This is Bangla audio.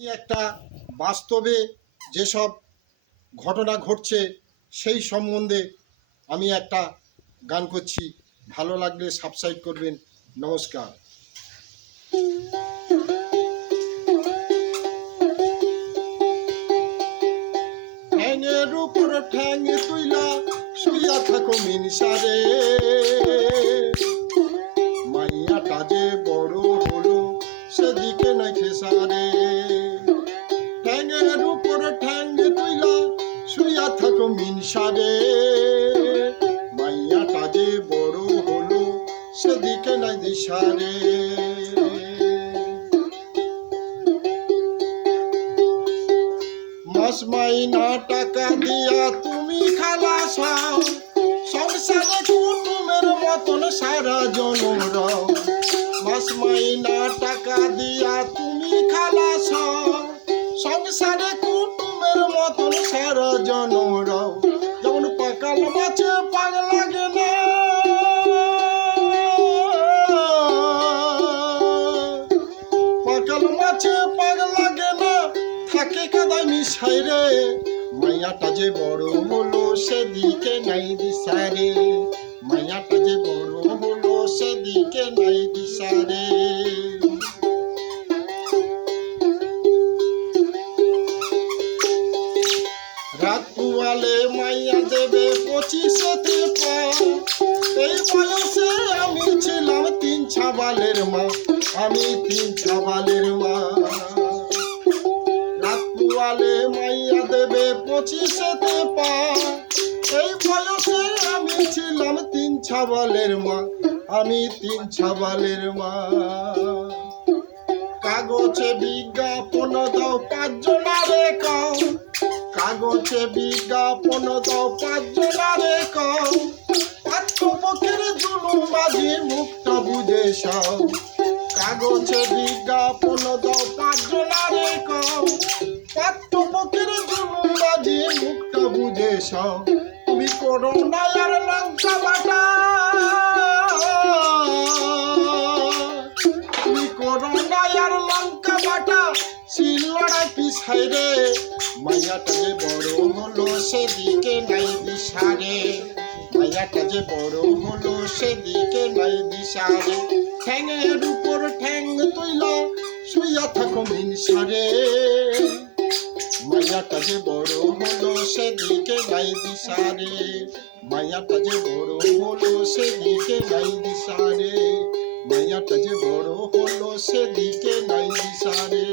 একটা বাস্তবে যেসব ঘটনা ঘটছে সেই সম্বন্ধে আমি একটা গান করছি। ভালো লাগলে সাবস্ক্রাইব করবেন। নমস্কার। ঠ্যাঙের উপর ঠ্যাং তুইলা শুইয়া থাকো মিনসারে, মাইয়াটা যে বড় হলো সেদিকে নাই খেসারে। ঠ্যাঙের উপর ঠ্যাং তুইলা শুইয়া থাকো মিনসারে, মাইয়াটা যে বড় হলো সেদিকে নাই দিশারে। মাস মাইনা টাকা দিয়া তুমি খালাস হও, সংসারে কুটুমের মতন সারা জনম রও। মাস মাইনা টাকা দিয়া তুমি খালাস হও, সংসারে কুটুমের মতন সারা জনম রও। যেমন পাকাল মাছে পাগ লাগে না, পাকাল মাছে পাগ লাগে না, থাকে কাদায় মিশাই রে। মাইয়াটা যে বড় হলো সেদিকে নাই দিশারে, মাইয়াটা যে বড় হলো সেদিকে নাই দিশারে। রাত পুয়ালে মাইয়া দেবে 25-তে পা, এই বয়সে আমি ছিলাম 3 ছাবালের মা, আমি 3 ছাবালের মা। রাত পুয়ালে মাইয়া দেবে 25-তে পা, এই বয়সে আমি ছিলাম 3 ছাবালের মা, আমি 3 ছাবালের মা। কাগজে বিজ্ঞাপন দাও 5 জনারে কও, কাগজে বিজ্ঞাপন দাও 5 জনারে কও, পাঠ্যপক্ষের জুলুম বাজি মুখটা বুঝে সাও। কাগজে বিজ্ঞাপন দাও 5 জনারে কও, পাঠ্যপক্ষের জুলুম বাজি মুখটা বুঝে সাও। তুমি করো না আর লঙ্কা বাটা, তুমি করো না আর লঙ্কা বাটা, শিলনোড়ায় পিছাই রে। মাইয়াটা যে বড় হলো সেদিকে নাই দিশারে, মাইয়াটা যে বড় হলো সেদিকে নাই দিশারে। ঠ্যাঙের উপর ঠ্যাং তুইলা শুইয়া থাকো মিনসারে, মাইয়াটা যে বড় হলো সেদিকে নাই দিশারে, মাইয়াটা যে বড় হলো সেদিকে নাই দিশারে, মাইয়াটা যে বড় হলো সেদিকে নাই দিশারে।